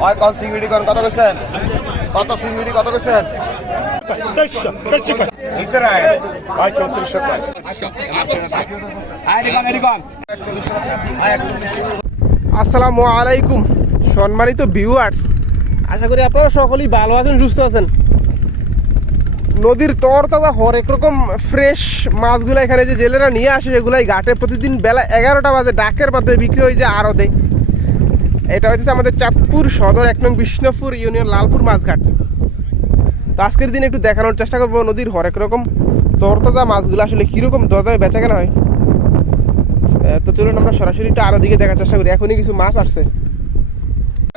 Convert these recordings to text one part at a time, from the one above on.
হয় কত গেছেন কত কত আসসালামু আলাইকুম, সম্মানিত ভিউয়ার্স আশা করি আপনারা সকলেই ভালো আছেন, সুস্থ আছেন। নদীর তর তাজা হরেক রকম ফ্রেশ মাছগুলো এখানে যে জেলেরা নিয়ে আসে, সেগুলাই ঘাটে প্রতিদিন বেলা এগারোটা বাজে, ডাকের মাধ্যমে বিক্রি হয়ে যায় আরদে এটা হচ্ছে আমাদের চাঁদপুর সদর, এক নং বিষ্ণুপুর ইউনিয়ন লালপুর মাছঘাট। তো আজকের দিনে একটু দেখানোর চেষ্টা করব নদীর হরেক রকম তরতাজা মাছগুলো আসলে কীরকম দরদামে বেচা কেনা হয়। তো চলুন আমরা সরাসরি একটু আরও দিকে দেখার চেষ্টা করি। এখনই কিছু মাছ আসছে।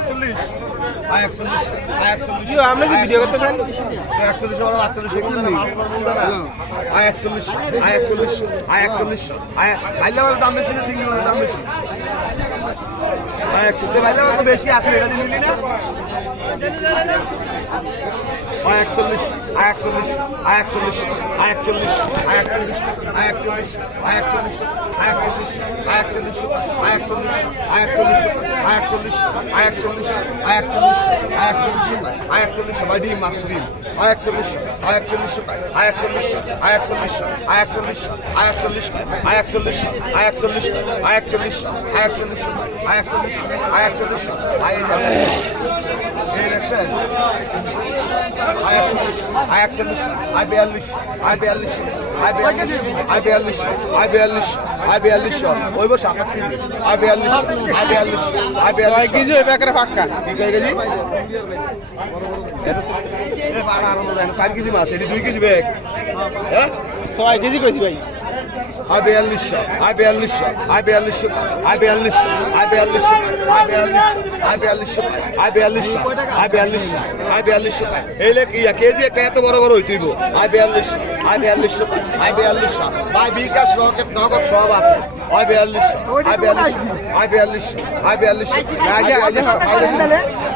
আটচল্লিশ আয় একচল্লিশশো আয় একচল্লিশ আপনি কি ভিডিও করতে চান একচল্লিশ বড় আটচল্লিশ আয় একচল্লিশশো আয় একচল্লিশশো আয় একচল্লিশশো আয় আইলে দাম বেশি না দাম বেশি। আয় একচল্লিশ আইলে বেশি আছে এটা দিন না। আয় একচল্লিশ আয় একচল্লিশ আয় একচল্লিশ আয় একচল্লিশ আয় একচল্লিশ আয় একচল্লিশ আয় একচল্লিশ আয় একচল্লিশ আয় একচল্লিশ আয় একচল্লিশ আয় একচল্লিশ আয় একচল্লিশ আয় একচল্লিশ আয় একচল্লিশ আয় একচল্লিশ আয় একচল্লিশ ভাই ডিম মাছ ডিম আয় একচল্লিশ আয় একচল্লিশ আয় একচল্লিশ আয় একচল্লিশ আয় একচল্লিশ আয় একচল্লিশ আয় একচল্লিশ আয় একচল্লিশ আয় একচল্লিশ আয় বিয়াল্লিশ আয় বিয়াল্লিশ আয় বিয়াল্লিশ আয় বিয়াল্লিশ আয় বিয়াল্লিশ আয় বিয়াল্লিশ ওই বসে কেজি আয় বিয়াল্লিশ আয় বিয়াল্লিশ আয় বিয়াল্লিশ কিছু এ ব্যাপারে ফাঁকা কি কয় কেজি চার কেজি মাছ এটি দুই কেজি ব্যাগ হ্যাঁ ছয় কেজি কইছি ভাই আয় বিয়াল্লিশশো আয় বিয়াল্লিশশো আয় বিয়াল্লিশশো আয় বিয়াল্লিশশো আয় বিয়াল্লিশশো আয় বিয়াল্লিশশো আয় বিয়াল্লিশশো আয় বিয়াল্লিশশো আয় বিয়াল্লিশশো লেখ ইয়া কেজি একটা এত বড় বড় হইতেইব আয় বিয়াল্লিশশো আয় বিয়াল্লিশশো আয় বিয়াল্লিশশো ভাই বিকাশ রকেট নগদ সব আছে আয় বিয়াল্লিশশো আয় বিয়াল্লিশশো আয় বিয়াল্লিশশো আয় বিয়াল্লিশশো আয় বিয়াল্লিশশো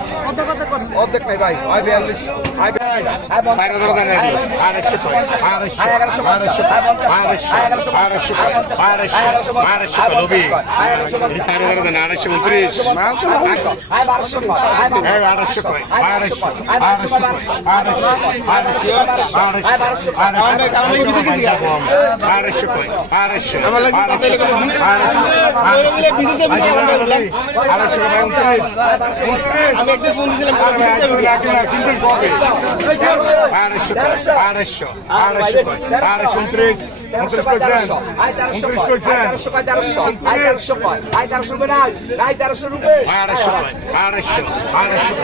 অর্ধেক নাই ভাই আয় বিয়াল্লিশশো আয় আড়াইশো উনত্রিশ আড়াইশো আড়াইশো আড়াইশো আড়াইশো আড়াইশো আড়াইশো আড়াইশো আড়াইশো আড়াইশো উনত্রিশ উনত্রিশ পার্সেন্ট উনত্রিশ পার্সেন্ট আড়াইশো আড়াইশো আড়াইশো আড়াইশো আড়াইশো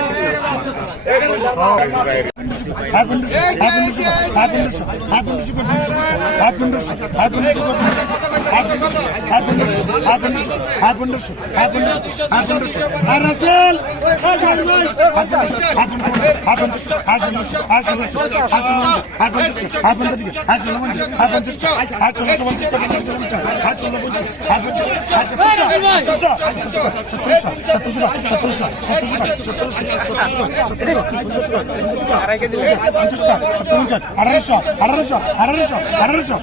আঠারোশো আঠারোশো আঠারোশো আঠারোশো আঠারোশো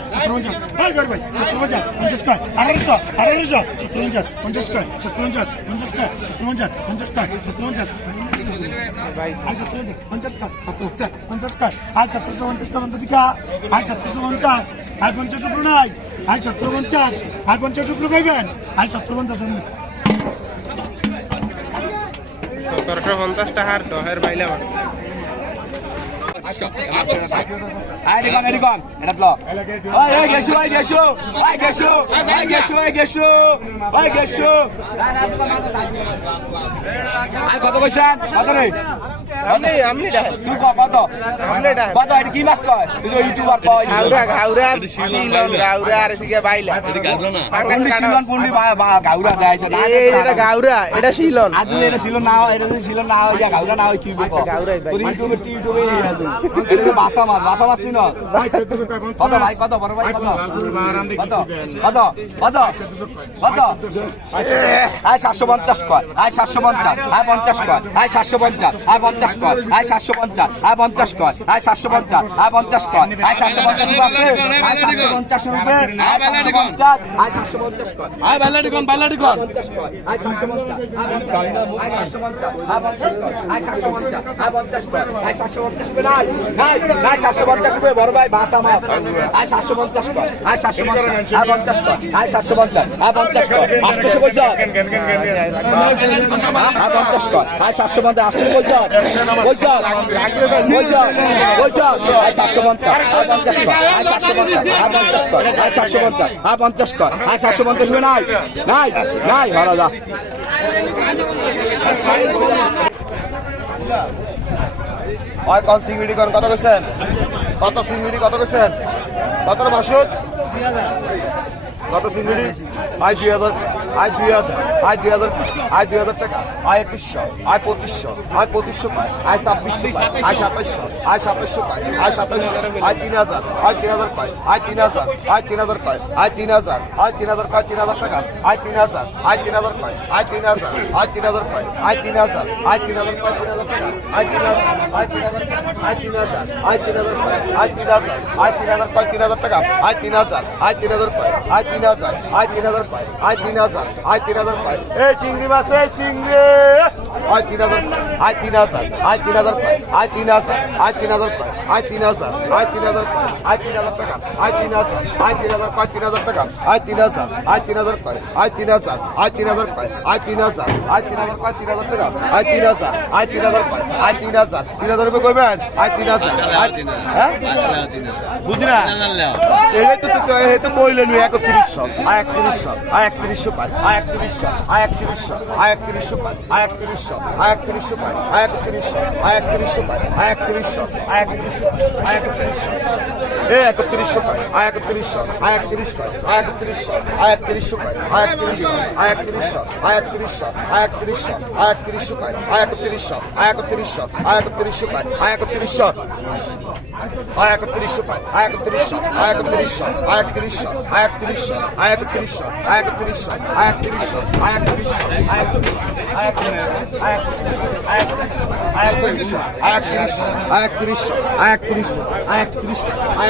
ভাই ভাই পঞ্চাশ পঞ্চাশ কয়, আড়াইশো আড়াইশো, সত্তর, পঞ্চাশ পঞ্চাশ কয়, সত্তর, পঞ্চাশ পঞ্চাশ কয়, সত্তর, পঞ্চাশ পঞ্চাশ কয়, সত্তর, পঞ্চাশ পঞ্চাশ কয়, সত্তর পঞ্চাশ কয় আজ সত্তরশো পঞ্চাশ কয় বন্ধু টিকা আজ সত্তরশো পঞ্চাশ আজ পঞ্চাশ উপর নাই আজ সত্তর পঞ্চাশ আজ পঞ্চাশ উপর খাইবেন আজ সত্তর পঞ্চাশ সতেরোশো পঞ্চাশ টাকার দহের বাইলা মাছ। কত কইছেন কত রে আমনি আমনি ডাল। তুই কত আমনি ডাল। কত এটা কি মাছ কয়? তুই ইউটিউবার কয় গাউরা গাউরা শিলন গাউরা আর এদিকে বাইলা। এটা গাউরা না? পন্ডি শিলন পন্ডি গাউরা গায় না এটা গাউরা এটা শিলন আজ এটা শিলন না শিলন না হয় গাউরা না হয় কি আচ্ছা, গাউরা ইউটিউবে টি ইউটিউবে এটা তো বাসা বাসা কত ভাই কত বড় ভাই কত কত কত কত কত 750 কয়। 750 50 কয়। 750 50 পঞ্চাশ কয় আয় সাতশো পঞ্চাশ আয় পঞ্চাশ কয় আয় সাতশো পঞ্চাশ আয় পঞ্চাশ কয় আয় সাতশো পঞ্চাশ আছে আয় সাতশো পঞ্চাশ রুপে আয় সাতশো পঞ্চাশ আয় সাতশো পঞ্চাশ কয় আয় বাল্লাটি কোন বাল্লাটি কোন পঞ্চাশ কয় আয় সাতশো পঞ্চাশ আয় সাতশো পঞ্চাশ আয় পঞ্চাশ কয় আয় সাতশো পঞ্চাশ আয় পঞ্চাশ কয় আয় সাতশো পঞ্চাশ কয় নাই নাই সাতশো পঞ্চাশ রুপে বড় ভাই বাসা মাছ আয় সাতশো পঞ্চাশ কয় আয় সাতশো পঞ্চাশ আয় পঞ্চাশ কয় আয় সাতশো পঞ্চাশ আয় পঞ্চাশ কয় আটশোশো পয়সা আয় পঞ্চাশ কয় আয় সাতশো পঞ্চাশ আটশো পয়সা সাতশো পঞ্চাশ আর সাতশো পঞ্চাশ আর পঞ্চাশ কর আর সাতশো পঞ্চাশ নাই নাই নাই ভাড়া যা হয় কন সিঙ্গুড়ি কন কত গেছেন কত সিঙ্গুড়ি কত গেছেন কত মাসুদ কত সিঙ্গুড়ি ভাই দুই হাজার আয় দুই হাজার আয় দুই হাজার আয় দুই হাজার টাকা আয় একুশশো আয় পঁচিশশো আয় পঁচিশশো পায় আয় ছাব্বিশশো পায় আয় সাতাইশশো আয় সাতাইশশো পায় আয় সাতাইশশো আয় তিন হাজার আয় তিন হাজার পায় আয় তিন হাজার আয় তিন হাজার পায় আয় তিন হাজার আয় তিন হাজার পায় তিন হাজার টাকা আয় তিন হাজার আয় তিন হাজার পায় আয় তিন হাজার আয় তিন হাজার পায় আয় তিন হাজার আয় তিন হাজার পায় তিন হাজার টাকা আয় তিন হাজার আয় তিন হাজার আয় তিন হাজার আয় তিন হাজার পায় আয় তিন হাজার আয় তিন হাজার পায় তিন হাজার টাকা আয় তিন হাজার আয় তিন হাজার পায় আয় তিন হাজার আয় তিন হাজার পায় আয় তিন হাজার আয় তিন হাজার এই চিংড়ি মাছ এই চিংড়ি। আয় তিন হাজার আয় তিন হাজার আয় তিন হাজার আয় তিন হাজার আয় তিন হাজার আয় তিন হাজার আয় তিন হাজার আয় তিন হাজার টাকা আয় তিন হাজার আয় তিন হাজার পায় তিন হাজার টাকা আয় তিন হাজার আয় তিন হাজার পায় আয় তিন হাজার আয় তিন হাজার পায় আয় তিন হাজার আয় তিন হাজার পায় তিন হাজার টাকা আয় তিন হাজার আয় তিন হাজার পায় আয় তিন হাজার তিন হাজার রুপে কইবেন আয় তিন হাজার আয় হ্যাঁ বুঝি না এই তো এই তো কইলে নু একত্রিশশো আয় একত্রিশশো আয় একত্রিশশো পায় আয় একত্রিশশো আয় একত্রিশশো আয় একত্রিশশো পায় আয় একত্রিশশো আয়াত্রিশশো আয়াত্রিশশো আয়াত্রিশশো আয়াত্রিশশো আয়াত্রিশশো আয়াত্রিশশো। আয় একত্রিশশো পায় আয় একত্রিশশো আয় একত্রিশশো আয় একত্রিশশো এ একত্রিশশো পায় আয় একত্রিশশো আয় আয় একত্রিশশো আয় একত্রিশশো আয় একত্রিশশো আয় একত্রিশশো আয় একত্রিশশো আয় একত্রিশশো আয় একত্রিশশো পায় আয় একত্রিশশো আয় একত্রিশশো আয় পায় আয় একত্রিশশো আয় একত্রিশশো আয় একত্রিশশো আয় একত্রিশশো আয় একত্রিশশো আয় একত্রিশশো আয় একত্রিশশো আয় একত্রিশশো আয় একত্রিশশো আয় একত্রিশশো আয় একত্রিশশো আয় একত্রিশশো আয় একত্রিশশো আয় একত্রিশশো আয় একত্রিশশো আয় একত্রিশশো আয় একত্রিশশো আয়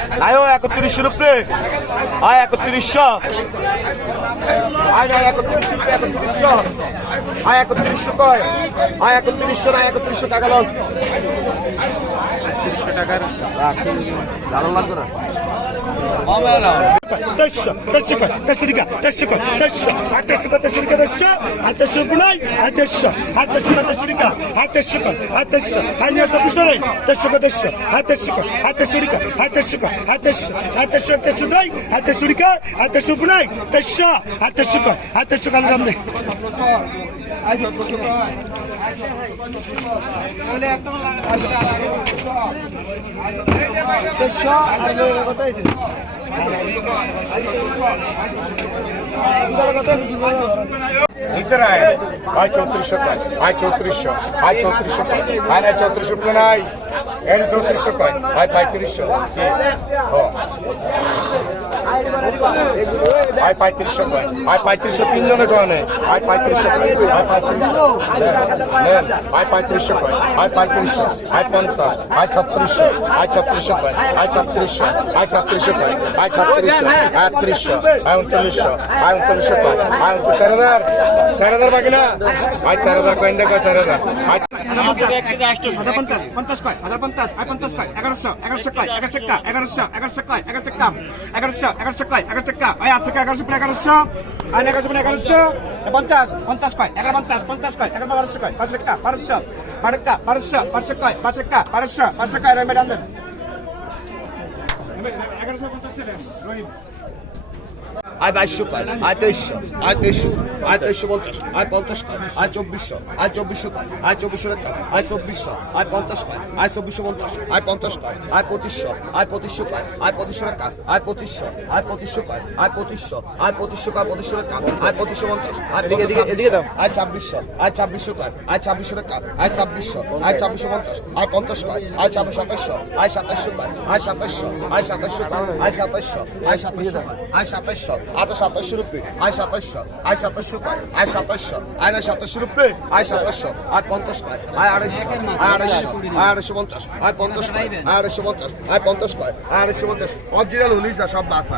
আয়ো একত্রিশশো রুপে আয় একত্রিশশো আয় আয় একত্রিশশো রুপে একত্রিশশো আয় একত্রিশশো কয় আয় একত্রিশশো না একত্রিশশো টাকা লোক টাকার ভালো লাগবে না Taşa, taşıka, taşıka, taşıka, taşa. Ateşika, taşıka, taşa. Ateşi bulay, ateşa. Ateşika, taşıka, ateşika, ateşa. Aynı yerde bir şey. Taşıka, taşa. Ateşika, ateşika, ateşika, হাতেশো হাতেশো তেশো দুই হাতেশো রিকা হাতেশো পুনাই তেশো হাতেশো কয় হাতেশো কাল রাম দে। কত নিচের আয় ভাই চৌত্রিশশো কয়? ভাই চৌত্রিশশো ভাই চৌত্রিশশো কয়? ভাই নাই চৌত্রিশশো নাই। এর চৌত্রিশশো কয়? ভাই পঁয়ত্রিশশো। জি। আয় পঁয়ত্রিশশো কয় আয় পঁয়ত্রিশশো তিনজনে কয় নেই আয় পঁয়ত্রিশশো কয় আয় পঁয়ত্রিশশো। নেন আয় পঁয়ত্রিশশো কয় আয় পঁয়ত্রিশশো। আয় পঞ্চাশ। আয় ছত্রিশশো। আয় ছত্রিশশো কয় আয় ছত্রিশশো। আয় ছত্রিশশো কয় আয় ছত্রিশশো। আয় আটত্রিশশো। আয় উনচল্লিশশো। আয় উনচল্লিশশো কয় আয় উনচল্লিশ চার হাজার। চার হাজার বাকি না? আয় চার হাজার কয়েন দেখো, চার হাজার। আয় কয় কয় এগারোশো এগারোশো কয় এগারোশো এগারোশো এগারোশো এগারোশো এগারোশো কয়? এগারোশো টাকা আয় আটশো এগারোশো পরে এগারোশো? আয় এগারোশো পরে এগারোশো? পঞ্চাশ। পঞ্চাশ কয়? এগারো, পঞ্চাশ। পঞ্চাশ কয়? এগারো, বারোশো কয়? পাঁচশো টাকা বারোশো। বারো টাকা বারোশো। পাঁচশো কয়? পাঁচশো টাকা বারোশো। পাঁচশো কয় রহিম এগারোশো পঞ্চাশ রহিম। আয় বাইশশো কয় আয় তেইশশো আয় তেইশশো আয় তেইশশো পঞ্চাশ আয় পঞ্চাশ কয় আয় চব্বিশশো আয় চব্বিশশো কয় আয় চব্বিশশো টাকা আয় চব্বিশশো আয় পঞ্চাশ কয় আয় চব্বিশশো পঞ্চাশ আয় পঞ্চাশ কয় আয় পঁচিশশো আয় পঁচিশশো কয় আয় পঁচিশশো টাকা আয় পঁচিশশো আয় পঁচিশশো কয় আয় পঁচিশশো আয় পঁচিশশো কয় পঁচিশশো টাকা আয় পঁচিশশো পঞ্চাশ আয় এদিকে দাও আয় ছাব্বিশশো আয় ছাব্বিশশো কয় আয় ছাব্বিশশো টাকা আয় ছাব্বিশশো আয় ছাব্বিশশো পঞ্চাশ আয় পঞ্চাশ কয় আয় ছাব্বিশ সাতাশশো আয় সাতাশশো কয় আয় সাতাশশো আয় সাতাশশো কয় আয় সাতাশশো আয় সাতাশশো কয় আয় সাতাশশো আয় তো সাতাশশো রুপি, আয় সাতাশশো আয় সাতাশশো কয়, আয় সাতাশশো, আয় না সাতাশশো রুপি, আয় সাতাশশো, আয় পঞ্চাশ কয়, আয় আড়াইশো আয় আড়াইশো আয় আড়াইশো পঞ্চাশ, আয় পঞ্চাশ কয়, আয় আড়াইশো পঞ্চাশ, আয় পঞ্চাশ কয়, আয় আড়াইশো পঞ্চাশ অরিজিনাল হলিস সব বাসা।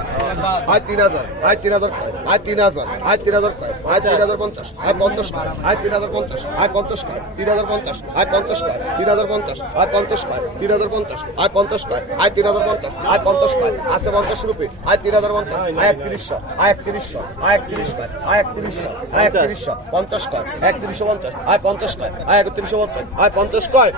আয় তিন হাজার, আয় তিন হাজার কয়, আয় তিন হাজার, আয় তিন হাজার কয়, আয় তিন হাজার পঞ্চাশ, আয় পঞ্চাশ কয়, আয় তিন হাজার পঞ্চাশ, আয় পঞ্চাশ কয়, তিন হাজার পঞ্চাশ, আয় পঞ্চাশ কয়, তিন হাজার পঞ্চাশ, আয় পঞ্চাশ কয়, তিন হাজার পঞ্চাশ, আয় পঞ্চাশ কয়, আয় তিন হাজার পঞ্চাশ, আয় পঞ্চাশ কয়, আছে পঞ্চাশ রুপি, আয় তিন হাজার পঞ্চাশ, আয় একত্রিশশো আয় একত্রিশশো আয় একত্রিশ কয় আয় একত্রিশশো আয় একত্রিশশো পঞ্চাশ কয় একত্রিশশো পঞ্চাশ আয় পঞ্চাশ কয় আয় একত্রিশশো পঞ্চাশ আয় পঞ্চাশ কয়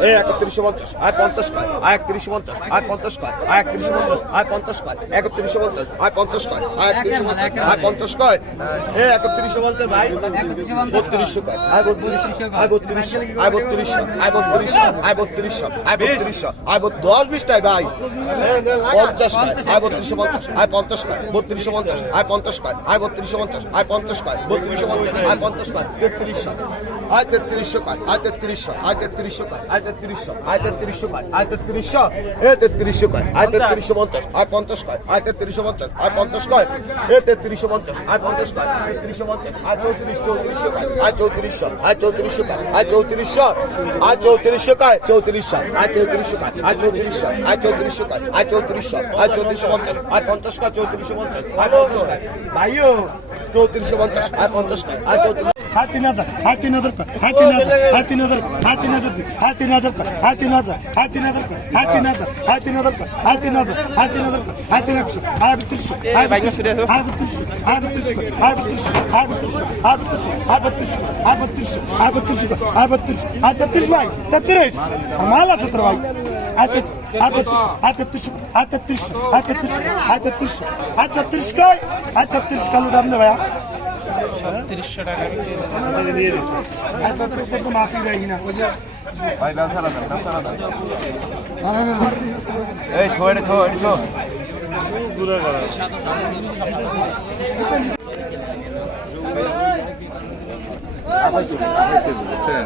এই একত্রিশশো পঞ্চাশ আয় পঞ্চাশ কয় আয় একত্রিশশো পঞ্চাশ আয় পঞ্চাশ কয় আয় একত্রিশশো পঞ্চাশ আয় পঞ্চাশ কয় একত্রিশশো পঞ্চাশ আয় পঞ্চাশ কয় আয় একত্রিশশো পঞ্চাশ আয় পঞ্চাশ কয় এই একত্রিশশো পঞ্চাশ ভাই বত্রিশশো কয় আয় বত্রিশশো আয় বত্রিশশো আয় বত্রিশশো আয় বত্রিশশো আয় বত্রিশশো আয় বত্রিশশো আয় বত- দশ বিশটাই ভাই পঞ্চাশ কয় আয় বত্রিশশো পঞ্চাশ আয় পঞ্চাশ কয় বত্রিশশো পঞ্চাশ, আয় পঞ্চাশ কয়, আয় বত্রিশশো পঞ্চাশ, আয় পঞ্চাশ কয়, বত্রিশশো পঞ্চাশ, আয় পঞ্চাশ কয়, তেত্রিশশো। আয় তেত্রিশশো কয় আয় তেত্রিশশো আয় তেত্রিশশো কয় আয় তেত্রিশশো আয় তেত্রিশশো কয় আয় তেত্রিশশো এ তেত্রিশশো কয় আয় তেত্রিশশো পঞ্চাশ, আয় পঞ্চাশ কয় আয় তেত্রিশশো পঞ্চাশ, আয় পঞ্চাশ কয় এ তেত্রিশশো পঞ্চাশ, আয় পঞ্চাশ কয় তেত্রিশশো পঞ্চাশ, আয় চৌত্রিশ, চৌত্রিশশো কয়, আয় চৌত্রিশশো আয় চৌত্রিশশো কয়, আয় চৌত্রিশশো আয় চৌত্রিশশো কয়, চৌত্রিশশো, আয় চৌত্রিশশো কয়, আয় চৌত্রিশশো আয় চৌত্রিশশো কয়, আয় চৌত্রিশশো আয় চৌত্রিশশো পঞ্চাশ, আয় পঞ্চাশ কয়, চৌত্রিশশো পঞ্চাশ, আয় পঞ্চাশ কয়। ভাইও চৌত্রিশশো পঞ্চাশ আয় পঞ্চাশ আয় চৌত্রিশ হাই তিন হাজার হাই তিন হাজার হাই তিন হাজার হাই তিন হাজার হাই তিন হাজার হাই তিন হাজার হাই তিন হাজার হাই তিন হাজার হাই তিন হাজার হাই তিন হাজার হাই তিন হাজার হাই তিন হাজার হাই তিন একশো হাই বত্রিশশো হাই বত্রিশশো হাই বত্রিশশো হাই বত্রিশশো হাই বত্রিশশো হাই বত্রিশশো হাই বত্রিশশো হাই বত্রিশশো হাই বত্রিশশো হাই বত্রিশশো হাই বত্রিশ হাই তেত্রিশ ভাই তেত্রিশ মাল আছে তোর ভাই ছত্রিশ কালো দাম দে ভাইয়া ছত্রিশশো টাকা মাফি রাখি না ভাই ব্যবসা চালাতাম ব্যবসা চালাতাম এই থো এটা থো এটা থো আবার চলুন আবার বুঝছেন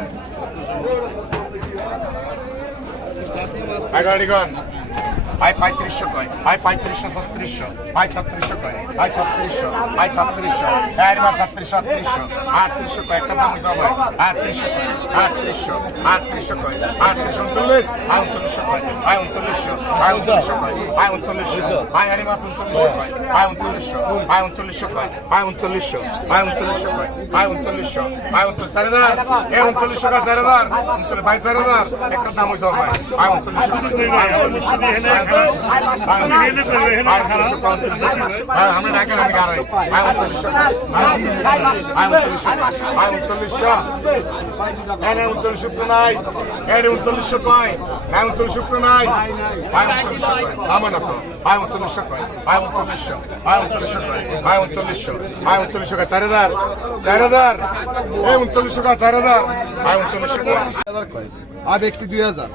आघाडीगण আয় পঁয়ত্রিশশো কয় আয় পঁয়ত্রিশশো ছত্রিশশো আয় ছত্রিশশো কয় আয় ছত্রিশশো আয় ছত্রিশশো আয় বার ছত্রিশশো আটত্রিশশো আটত্রিশশো কয় একটা দাম হিসাব হয় আটত্রিশশো কয় আটত্রিশশো আটত্রিশশো কয় আটত্রিশশো উনচল্লিশ আয় উনচল্লিশশো কয় আয় উনচল্লিশশো আয় উনচল্লিশশো কয় আয় উনচল্লিশশো আয় আরি মাস উনচল্লিশশো কয় আয় উনচল্লিশশো আয় উনচল্লিশশো কয় আয় উনচল্লিশশো আয় উনচল্লিশশো কয় আয় উনচল্লিশশো আয় উনচল্লিশ চার হাজার এ উনচল্লিশশো কয় চার হাজার উনচল্লিশ বাইশ চার হাজার একটা দাম হিসাব হয় আয় উনচল্লিশশো উনচল্লিশ শুক্র কয় চার হাজার চার হাজার এই চার হাজার উনচল্লিশ আর একটি দুই হাজার?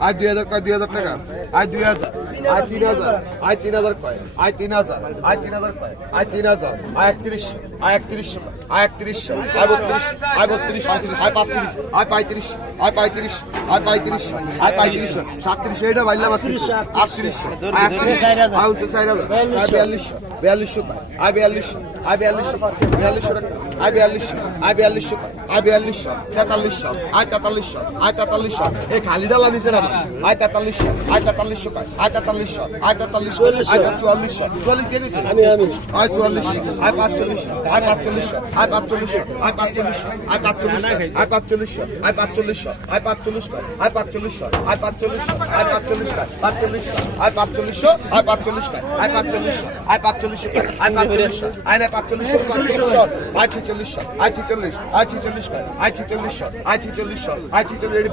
আয় দুই হাজার কয়, দুই হাজার টাকা? আয় দুই হাজার, আয় তিন হাজার, আয় তিন হাজার কয়, আয় তিন হাজার আজ তিন হাজার কয়, আয় তিন হাজার, আয় একত্রিশ আয় একত্রিশ আয় একত্রিশ আয় বত্রিশ আয় বত্রিশ আয় পঁয়ত্রিশ আয় পঁয়ত্রিশ আয় পঁয়ত্রিশ আয় পঁয়ত্রিশ আয় পঁয়ত্রিশ সাতত্রিশ এইটা বাইলাম আটত্রিশ আটত্রিশ আয় একত্রিশ আয় উনত্রিশ চার হাজার। আয় বিয়াল্লিশশো বিয়াল্লিশশো আয় বিয়াল্লিশশো আয় বিয়াল্লিশশো বিয়াল্লিশশো টাকা আয় বিয়াল্লিশশো আয় বিয়াল্লিশশো আয় বিয়াল্লিশশো তেতাল্লিশশো আয় তেতাল্লিশশো আয় তেতাল্লিশশো এই খালি ডালা দিছে না আয় তেতাল্লিশশো আয় তেতাল্লিশশো কয় আয় তেতাল্লিশশো আয় তেতাল্লিশশো আয় চুয়াল্লিশশো চুয়াল্লিশ কে দিছে? আমি আমি আয় আয় পাঁচচল্লিশশো আয়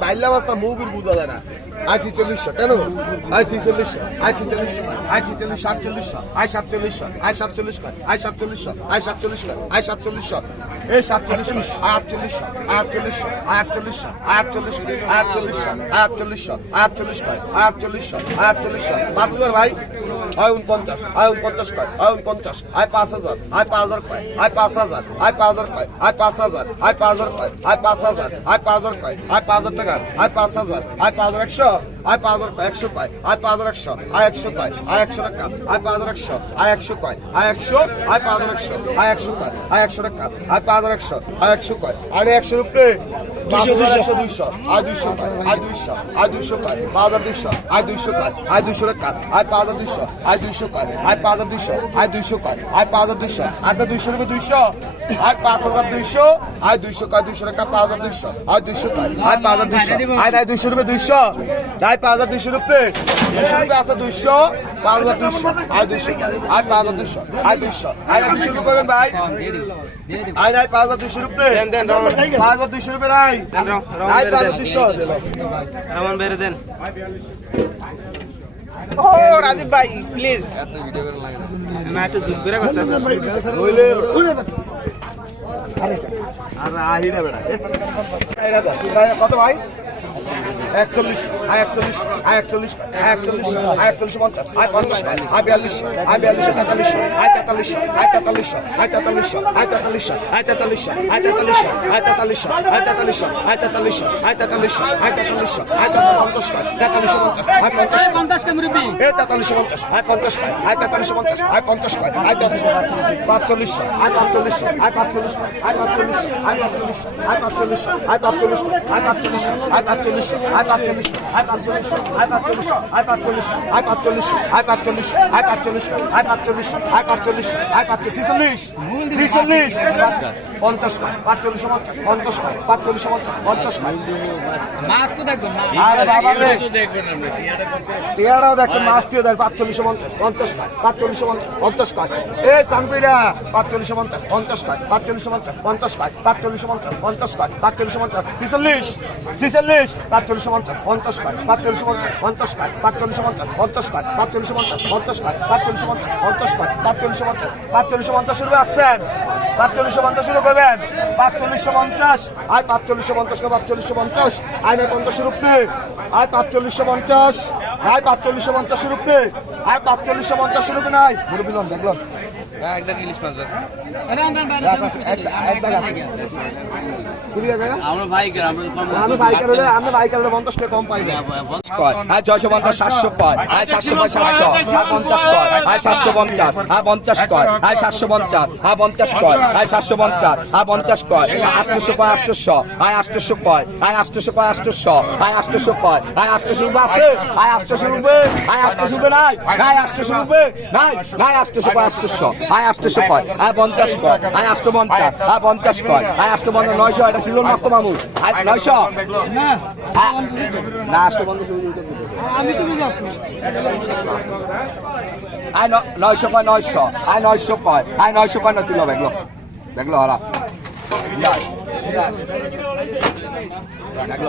বাইল্লা বুঝা যায় না আয় ছিচল্লিশশো কেন আয় ছিচল্লিশশো আয় ছিচল্লিশশো আয় ছিচল্লিশ সাতচল্লিশশো আয় সাতচল্লিশশো আয় সাতচল্লিশ কয় আয় সাতচল্লিশশো আয় সাতচল্লিশ কয় আয় সাতচল্লিশশো এই সাতচল্লিশশো আটচল্লিশশো আটচল্লিশশো আটচল্লিশশো আটচল্লিশশো আটচল্লিশশো আয় আটচল্লিশ কয় আয় আটচল্লিশশো আয় আটচল্লিশশো পাঁচ হাজার ভাই আয় উনপঞ্চাশ আয় উনপঞ্চাশ কয় আয় উনপঞ্চাশ আয় পাঁচ হাজার আয় পাঁচ হাজার কয় আয় পাঁচ হাজার আয় পাঁচ হাজার কয় আয় পাঁচ হাজার আয় পাঁচ হাজার কয় আয় পাঁচ হাজার আয় পাঁচ হাজার কয় আয় পাঁচ হাজার টাকা আয় পাঁচ হাজার আয় পাঁচ হাজার একশো আয় পাঁচ হাজার কয় একশো কয় আয় পাঁচ হাজার একশো আয় একশো কয় আয় একশো টাকা আয় পাঁচ হাজার একশো আয় একশো কয় আয় একশো আয় পাঁচ হাজার একশো আয় একশো কয় আয় একশো টাকা আয় পাঁচ হাজার একশো আয় একশো কয় আরে একশো রুপে দুইশো দুইশো দুইশো আয় দুইশো আয় দুইশো আয় দুইশো কয় পাঁচ হাজার দুইশো আয় দুইশো কয় আয় দুইশো টাকা আয় পাঁচ হাজার দুইশো আয় দুইশো কয় আয় পাঁচ হাজার দুইশো আয় দুইশো কয় আয় পাঁচ হাজার দুইশো আচ্ছা দুইশো রুপে দুইশো আয় পাঁচ হাজার দুইশো আয় দুইশো কয় দুইশো টাকা পাঁচ হাজার দুইশো আয় দুইশো কয় আয় পাঁচ হাজার দুইশো আয় নাই দুইশো রুপে দুইশো আয় পাঁচ হাজার দুইশো রুপে দুইশো রুপে আছে দুইশো পাঁচ হাজার দুইশো আয় দুইশো আয় পাঁচ হাজার দুইশো আয় দুইশো আয় দুইশো রুপে করবেন ভাই আয় নাই পাঁচ হাজার দুইশো রুপে পাঁচ হাজার দুইশো রুপে নাই রহমান বেড়ে দেন ও রাজীব ভাই প্লিজ এত কত ভাই একচল্লিশ আয় একচল্লিশ আয় একচল্লিশ আয় একচল্লিশ আয় একচল্লিশ পঞ্চাশ আয় পঞ্চাশ আয় বিয়াল্লিশ আয় বিয়াল্লিশ তেতাল্লিশ আয় তেতাল্লিশ আয় তেতাল্লিশ আয় তেতাল্লিশ আয় তেতাল্লিশ আয় তেতাল্লিশ আয় তেতাল্লিশ আয় তেতাল্লিশ আয় তেতাল্লিশ আয় তেতাল্লিশ আয় তেতাল্লিশ আয় তেতাল্লিশ আয় পঞ্চাশ তেতাল্লিশ পঞ্চাশ আয় পঞ্চাশ পঞ্চাশ এ তেতাল্লিশ পঞ্চাশ আয় পঞ্চাশ আয় তেতাল্লিশ পঞ্চাশ আয় পঞ্চাশ আয় তেতাল্লিশ পাঁচচল্লিশ আয় পাঁচচল্লিশ আয় পাঁচচল্লিশ আয় পাঁচচল্লিশ আয় পাঁচচল্লিশ আয় পাঁচচল্লিশ আয় পাঁচচল্লিশ আয় পাঁচচল্লিশ আয় পাঁচচল্লিশ আয় পাঁচচল্লিশ আয় পাঁচচল্লিশ আয় পাঁচচল্লিশ আয় পাঁচচল্লিশ আয় পাঁচচল্লিশ আয় পাঁচচল্লিশ আয় পাঁচচল্লিশ আয় পাঁচচল্লিশ আয় পাঁচচল্লিশ আয় পাঁচচল্লিশ ছিচল্লিশ ছিচল্লিশ পঞ্চাশ কয় পাঁচচল্লিশ পঞ্চাশ পঞ্চাশ কয় পাঁচচল্লিশ পঞ্চাশ পঞ্চাশ কয় মাছ তো দেখবেন আরে বাবা রে টিয়ারাও দেখছেন মাসটিও দেখ পাঁচচল্লিশ পঞ্চাশ পাঁচচল্লিশ পঞ্চাশ পঞ্চাশ কাজ এ সানপিরা পাঁচচল্লিশ পঞ্চাশ পঞ্চাশ কাজ পাঁচচল্লিশ পঞ্চাশ পঞ্চাশ কাজ পাঁচচল্লিশ পঞ্চাশ পঞ্চাশ কাজ পাঁচচল্লিশ পঞ্চাশ ছিচল্লিশ ছিচল্লিশ পাঁচচল্লিশ পঞ্চাশ পঞ্চাশ কাজ পাঁচচল্লিশ পঞ্চাশ পঞ্চাশ কাজ পাঁচচল্লিশ পঞ্চাশ পঞ্চাশ কাজ পাঁচচল্লিশ পঞ্চাশ পঞ্চাশ কাজ পাঁচচল্লিশ পঞ্চাশ পঞ্চাশ কাজ পাঁচচল্লিশ পঞ্চাশ পাঁচচল্লিশ পঞ্চাশ রুপে আসছেন পাঁচচল্লিশ পঞ্চাশ শুরু করবেন। পাঁচচল্লিশশো পঞ্চাশ। আয় পাঁচচল্লিশশো পঞ্চাশ পাঁচচল্লিশশো পঞ্চাশ। আয় নয় পঞ্চাশ রুপে আয় পাঁচচল্লিশশো পঞ্চাশ। আয় পাঁচচল্লিশশো পঞ্চাশ রুপে আয় পাঁচচল্লিশশো পঞ্চাশ রুপে নাই। দেখলাম হ্যাঁ, একদম ইলিশ মাছ আমরা বাইকার পঞ্চাশ টাকা কম পাই। হ্যাঁ, হ্যাঁ, পঞ্চাশ হ্যাঁ পঞ্চাশ কর হ্যাঁ সাতশো পঞ্চাশ হ্যাঁ পঞ্চাশ কর হ্যাঁ সাতশো পঞ্চাশ। হ্যাঁ পঞ্চাশ কর হ্যাঁ সাতশো পঞ্চাশ। হ্যাঁ পঞ্চাশ কর আষ্টশো পায় আষ্টশো হ্যাঁ আষ্টশো পায় হ্যাঁ আষ্টশো পায় আষ্টশো হ্যাঁ আষ্টশো পায় হ্যাঁ আষ্টশো রুপে আছে। হ্যাঁ আষ্টশো রুপে। হ্যাঁ আষ্টশো রুপে নাই। হ্যাঁ আষ্টশো রুপে। নাই। নাই আষ্টশো আয় আটশোশো কয় আয় পঞ্চাশ কয় আয় আটশো পঞ্চাশ আয় পঞ্চাশ কয় আয় আটশো পঞ্চাশ নয়শো এটা ছিল মাস্ত মামু আয় নয়শো। না না আটশো পঞ্চাশ আমি তুমি যাচ্ছ আয় নয়শো কয় নয়শো আয় নয়শো কয় আয় নয়শো কয় না তুলো দেখল দেখল যাই। দেখল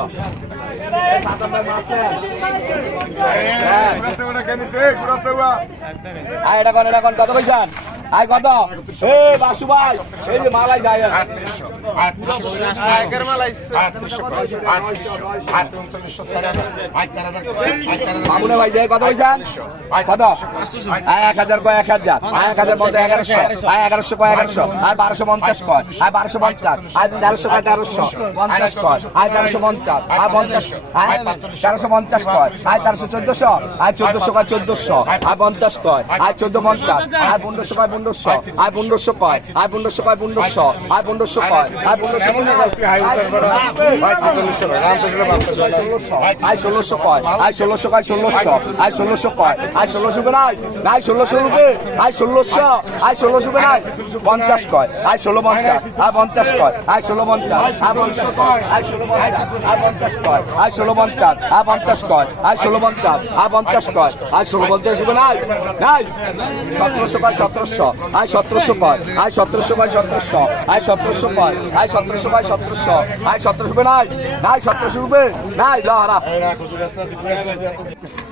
এটা কোন এটা কোন কত পয়সা? আয় কত এ বাসু ভাই এই যে মালাই যায়। এক হাজার কয় এক হাজার এক হাজার পঞ্চাশ এগারোশো আয় এগারোশো কয় এগারোশো আয় বারোশো পঞ্চাশ কয় আয় বারোশো পঞ্চাশ আয় তেরোশো তেরোশো পঞ্চাশ কয় আয় তেরোশো পঞ্চাশ আয় পঞ্চাশ আয় তেরোশো পঞ্চাশ কয় আয় তেরোশো চোদ্দশো আয় চোদ্দশো কয় চোদ্দশো আয় পঞ্চাশ কয় আয় চোদ্দ পঞ্চাশ আয় পনেরোশো কয় পনেরোশো আয় পনেরোশো কয় আয় পনেরোশো কয় পনেরোশো আয় পনেরোশো কয় ষোলোশো কয় আয় ষোলোশো কয় ষোলোশো আয় ষোলোশো কয় আয় ষোলোশো কে নাই নাই ষোলোশো রুপে আয় ষোলোশো আয় ষোলোশো কে নাই পঞ্চাশ কয় আয় ষোলো পঞ্চাশ আয় পঞ্চাশ কয় আয় ষোলো পঞ্চাশ আয় পঞ্চাশ কয় আয় ষোলো পঞ্চাশ কয় আয় ষোলো পঞ্চাশ আয় পঞ্চাশ কয় আয় ষোলো পঞ্চাশ আয় পঞ্চাশ কয় আয় ষোলো পঞ্চাশ রুপে নাই নাই সতেরোশো কয়, সতেরোশো। আয় সতেরোশো কয় আয় সতেরোশো। কয় সতেরোশো আয় সতেরোশো। কয় আয় সতেরোশো ভাই সতেরোশো। নাই সতেরোশো নাই। নাই সতেরোশো রুপে। নাই লহারা।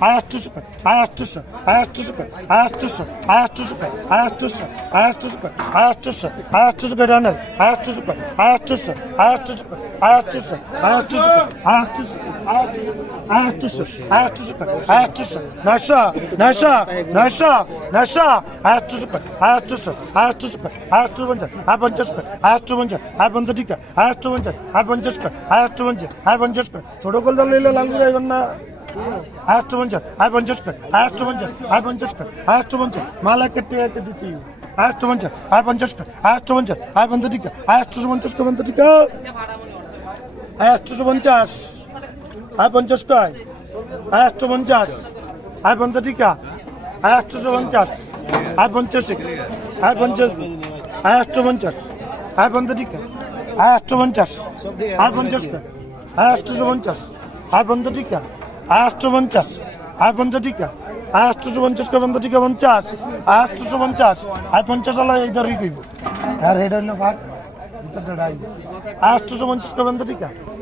ayak tuzu koy, ayak tuzu, ayak tuzu koy, ayak tuzu, ayak tuzu koy, ayak tuzu, ayak tuzu koy, ayak tuzu, ayak tuzu koy dönür, ayak tuzu koy, ayak tuzu, ayak tuzu koy, ayak tuzu, ayak tuzu koy, ayak tuzu, ayak tuzu, ayak tuzu, ayak tuzu koy, ayak tuzu, naşa, naşa, naşa, naşa, ayak tuzu koy, ayak tuzu, ayak tuzu koy, ayak tuzu bence, ayak bence koy, ayak tuzu bence, ayak bence dikkat, ayak tuzu bence, ayak bence koy, ayak tuzu bence, ayak bence koy, çocuklarla ilgilendiren আর একশো পঞ্চাশ আর পঞ্চাশ কর আর একশো পঞ্চাশ আর পঞ্চাশ কর আর একশো পঞ্চাশ মাল একটা টেয়ারটা দিতে আর একশো পঞ্চাশ আর পঞ্চাশ কর আর একশো পঞ্চাশ আর পঞ্চাশ টিকা আর একশো পঞ্চাশ কর পঞ্চাশ টিকা আর একশো পঞ্চাশ আর পঞ্চাশ কয় আর একশো পঞ্চাশ আর পঞ্চাশ টিকা আর একশো পঞ্চাশ আর পঞ্চাশ আর পঞ্চাশ আর একশো পঞ্চাশ আর পঞ্চাশ টিকা আর একশো পঞ্চাশ আর পঞ্চাশ কর আর একশো পঞ্চাশ আর পঞ্চাশ টিকা আটশো পঞ্চাশ। আয় পঞ্চাশ টিকা। আর আটশো পঞ্চাশ করে পঞ্চাশ টিকা পঞ্চাশ। আর আটশো পঞ্চাশ। আর পঞ্চাশ আলো এই দরই দিব আর এটা হইল ফাঁক। আটশো পঞ্চাশ করে পঞ্চাশ টিকা।